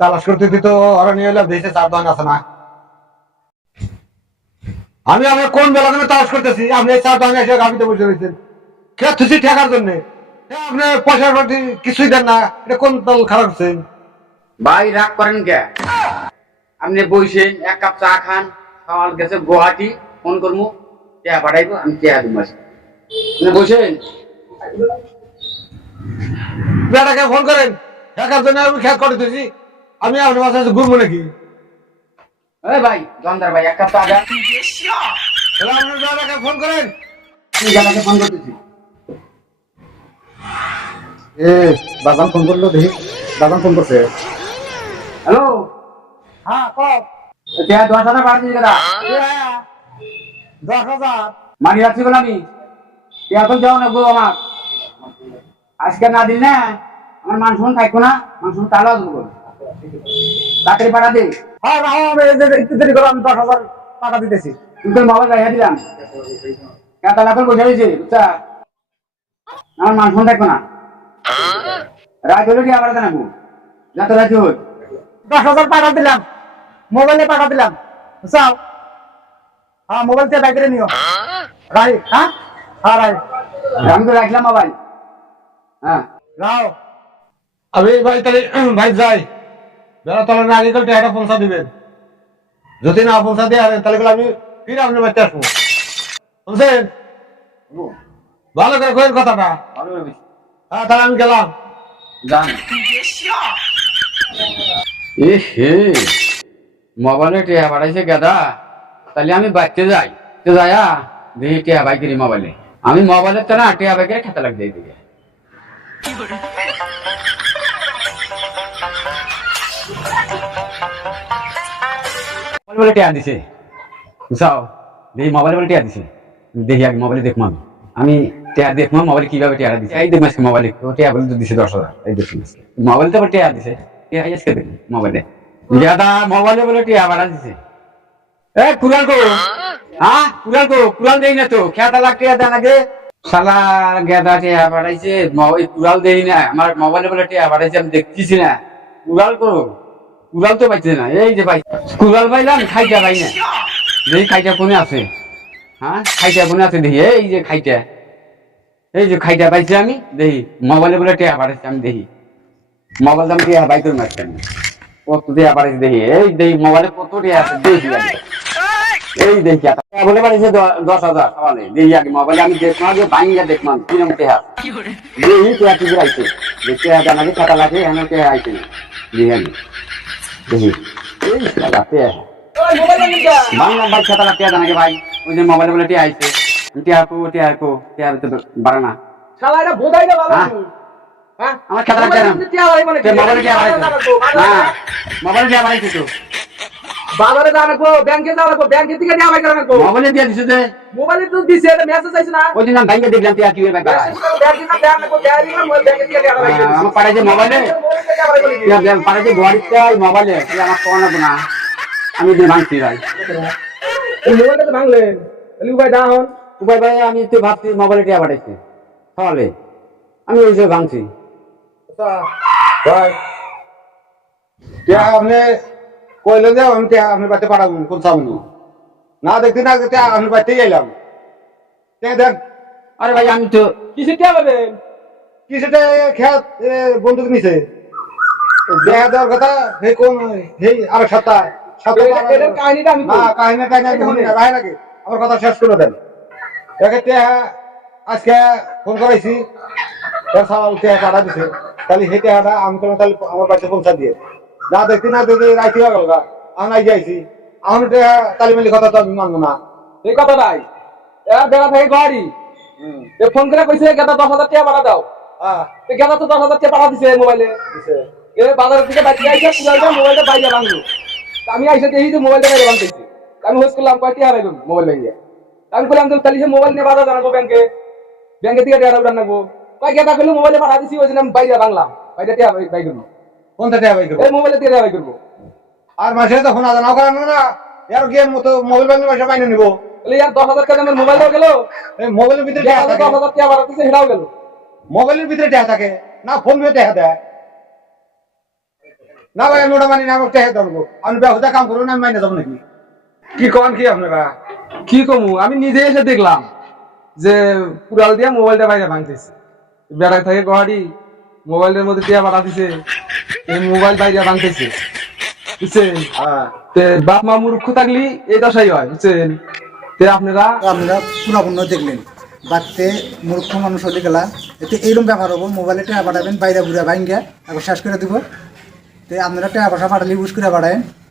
তালাশ করতে দিত ওরা নিয়ে এলাম দেশে চার দোকান আছে না। আমি আমার কোন বেলা ধরে তালাশ করতেছি, আপনি এই চার দোকানে এসে গাড়িতে বসে রয়েছেন কে তুই ঠেকার জন্য। আপনি পয়সার প্রতি কিছুই দেন না, এটা কোন দল খারাপ করছেন? ভাই রাগ করেন কে? আপনি বইছেন, এক কাপ চা খান, খাওয়ার গেছে গুয়াহাটি, ফোন করবো টিয়া পাঠাইবো, আমি টিয়া দিব। আপনি বসেন, বেটাকে ফোন করেন ঠেকার জন্য। আমি খেয়াল করে দিয়েছি, আমি আপনার বাসায় ঘুরবো নাকি? এই ভাই জন্দার ভাই এক কাপ চা দেন। তাহলে আপনার বেটাকে ফোন করেন। আমি জানাকে ফোন করতেছি। এ বাজান ফোন করলো, দেখি বাজান ফোন করছে। হ্যালো, হ্যাঁ কব। টিয়া 10,000 পাঠিয়ে দিই দাদা। 10,000 মারি রাখছি বলে আমি টিয়া তো যাও না গো আমার। আজকে না দিল না আমার মান শুন থাকবো না, মান শুন তাহলে আসবো। তাড়াতাড়ি পাঠা দে। হ্যাঁ আমি একটু দেরি করে আমি 10,000 টাকা দিতেছি। তুই মোবাইল রাখিয়ে দিলাম, কেতা লাখের বসে রয়েছে বুঝছা, আমার মান শুন থাকবো না। রাত হলে টিয়া পাঠাতে নাকবো, যত রাত হোক। 10,000 টাকা দিলাম, মোবাইলে টাকা দিলাম বুঝছাও। হ্যাঁ মোবাইল থেকে বাইক করে নিও। রাইট, হ্যাঁ হ্যাঁ রাইট। আমি তো রাখলাম মোবাইল। হ্যাঁ রাও আমি ভাই তাহলে ভাই যাই, বেলা তলার আগে করে টাকাটা পৌঁছা দিবেন। যদি না পৌঁছা দিয়ে আনেন তাহলে আমি ফিরে আপনার বাড়িতে আসবো, বুঝছেন? ভালো করে কয়েন কথাটা। হ্যাঁ তাহলে আমি গেলাম। জান এ হে মোবাইলে টিয়া পাঠাইছে গাদা, তাহলে আমি বাড়তে যাই, তো যায়া দেখি টিয়া বাইকেরি মোবাইলে। আমি মোবাইলের তো না টিয়া বাইকের খেতে লাগছে এইদিকে। মোবাইল বলে টিয়া দিছে বুঝাও, দেখি মোবাইল বলে টিয়া দিছে, দেখি আগে মোবাইলে দেখবো আমি। আমি টিয়া দেখবো মোবাইলে কিভাবে টিয়াটা দিছে। এই দেখবো আজকে মোবাইলে টিয়া বলে তো দিছে 10,000, এই দেখুন মোবাইল তো টিয়া দিছে। টিয়া আজকে দেখুন মোবাইলে দাদা মোবাইলে বলে টিয়া বাড়া দিছে। এ কুরাল কো, হ্যাঁ কুরাল কো, কুরাল দেই না তো খেতা লাগ টিয়া দেন আগে। শালা গেদা টিয়া বাড়াইছে, কুরাল দেই না, আমার মোবাইলে বলে টিয়া বাড়াইছে, আমি দেখতেছি না। কুরাল করো, কুরাল তো পাইছে না, এই যে ভাই কুরাল পাইলাম, খাইটা পাই না। দেখি খাইটা কোনে আছে, হ্যাঁ খাইটা কোনে আছে দেখি, এই যে খাইটা, এই যে খাইটা পাইছি আমি। দেখি মোবাইলে বলে টিয়া বাড়াইছে, আমি দেখি মোবাইল দাম টিয়া বাই করে মারছি আমি, কত টিয়া বাড়াইছে দেখি। এই দেখি মোবাইলে কত টিয়া আছে দেখি আগে। এই দেখি বলে বাড়িছে 10,000 সকালে। দেখি আগে মোবাইলে আমি দেখলাম যে বাইঙ্গা দেখলাম কিরম টিয়া দেখি টিয়া টিভি আইছে, যে টিয়া জানাকে খাতা লাগে এমন টিয়া আইছে না। দেখি আমি দেখি এই শালা টিয়া বাংলা ভাই খাতা লাগে টিয়া জানাকে ভাই, ওই যে মোবাইলে বলে টিয়া আইছে। টিয়া কো টিয়া কো টিয়া তো বাড়া না শালা এটা বোঝাই না বাবা। হ্যাঁ আমার খাতা লাগে না, টিয়া ভাই মানে মোবাইলে টিয়া বাড়াইছে, হ্যাঁ মোবাইলে টিয়া বাড়াইছে তো। বাজারে যা রাখবো, ব্যাংকে যা রাখবো, ব্যাংকের থেকে টিয়া ভাই করে রাখবো। মোবাইলে দিয়ে দিছে যে, মোবাইলে তো দিছে, এটা মেসেজ আইছে না। ওই দিন আমি ভাইঙ্গা দেখলাম টিয়া কিভাবে বাড়ায়। ব্যাংকে না ব্যাংক রাখবো, ব্যাংকে না ব্যাংকের থেকে টিয়া ভাই করে। আমার পাড়ায় যে মোবাইলে পাড়ায় যে ঘড়িটা মোবাইলে আমার পড়ানো না, আমি দিয়ে ভাঙছি ভাই। এই মোবাইলটা তো ভাঙলেন, তাহলে উপায় দা হন। উপায় ভাই আমি তো ভাবছি মোবাইলে টিয়া পাঠাইছি, তাহলে আমি ওই যে ভাঙছি। ভাই টিয়া আপনি কইলেন যে আমি টিয়া আপনার বাড়িতে পাঠাবো, কোন চাবনি না দেখতে না দেখতে আপনার বাড়িতেই এলাম। দেখ আরে ভাই আমি তো কিসে টিয়া পাবেন? কি সেটা খেয়াল বন্দুক নিছে দেখা দেওয়ার কথা। হে কোন হেই আরেক সপ্তাহ এটার কাহিনীটা আমি না কাহিনী কাহিনী আমি শুনি না ভাই নাকি, আমার কথা শেষ করে দেন। এক্ষেত্রে আজকে ফোন করাইছি, সবাই টিয়া পাঠা দিছে, তাহলে সেই টিয়াটা আমি কোনো তাহলে আমার বাড়িতে পৌঁছা দিয়ে না দেখতে না দেখতে রাইতে হয়ে গেল গা। আমি আই যাইছি, এখন টিয়া তালিমালি কথা তো আমি মানবো না। এই কথা নাই, এর দেখা থাকে গাড়ি ফোন করে কইছে গেদা 10,000 টাকা পাঠা দাও। হ্যাঁ গেদা তো 10,000 টাকা পাঠা দিছে মোবাইলে। দিছে। এ বাজারের থেকে বাইরে আইছে, পুরাইটা মোবাইলটা বাইরে ভাঙলো। আমি আইসা দেখি যে মোবাইলটা বাইরে ভাঙতেছি। আমি হোস করলাম কয় টাকা বাইরে মোবাইল ভেঙে। আমি বললাম যে তাহলে সে মোবাইল নিয়ে বাজার জানাবো ব্যাংকে, ব্যাংকে থেকে টাকা জানাবো। কয় গেদা কইলো মোবাইলে পাঠা দিছি, ওই জন্য আমি বাইরে ভাঙলাম, বাইরে টাকা বাই করবো। কোনটা টিয়া ভাই করবো? এই মোবাইলে দিয়ে টাকা বাই করবো। আর মাসে তো ফোন আদানাও করানো না, এর গিয়ে মতো মোবাইল বানিয়ে মাসে বাইনে নিবো। তাহলে ইয়ার 10,000 টাকা আমার মোবাইলটাও গেল, এই মোবাইলের ভিতরে টাকা থাকে, 10,000 টাকা পাঠা দিছে সেটাও গেল। মোবাইলের ভিতরে টাকা থাকে না, ফোন দিয়ে টাকা দেয়। না ভাই আমি ওটা মানি না, আমাকে টেহা ধরবো। আমি ব্যবসা কাম করবো না, আমি মাইনে যাবো নাকি? কি কন কি আপনারা? কি কমু, আমি নিজে এসে দেখলাম যে কুড়াল দিয়া মোবাইলটা বাইরে ভাঙতেছে। বেড়ায় থাকে গহাড়ি, মোবাইলের মধ্যে টিয়া বাড়া দিছে, এই মোবাইল বাইরে ভাঙতেছে, বুঝছেন? হ্যাঁ। তে বাপ মা মূর্খ থাকলি এই দশাই হয়, বুঝছেন? তে আপনারা আপনারা পুরাপূর্ণ দেখলেন বাড়তে মূর্খ মানুষ হলে গেলা এতে এইরকম ব্যাপার হবো, মোবাইলে টাকা পাঠাবেন বাইরে ঘুরে ভাঙ্গা একবার শেষ করে দিব। তো আপনারা টাকা পয়সা পাঠালে ইউজ করে পাঠাবেন,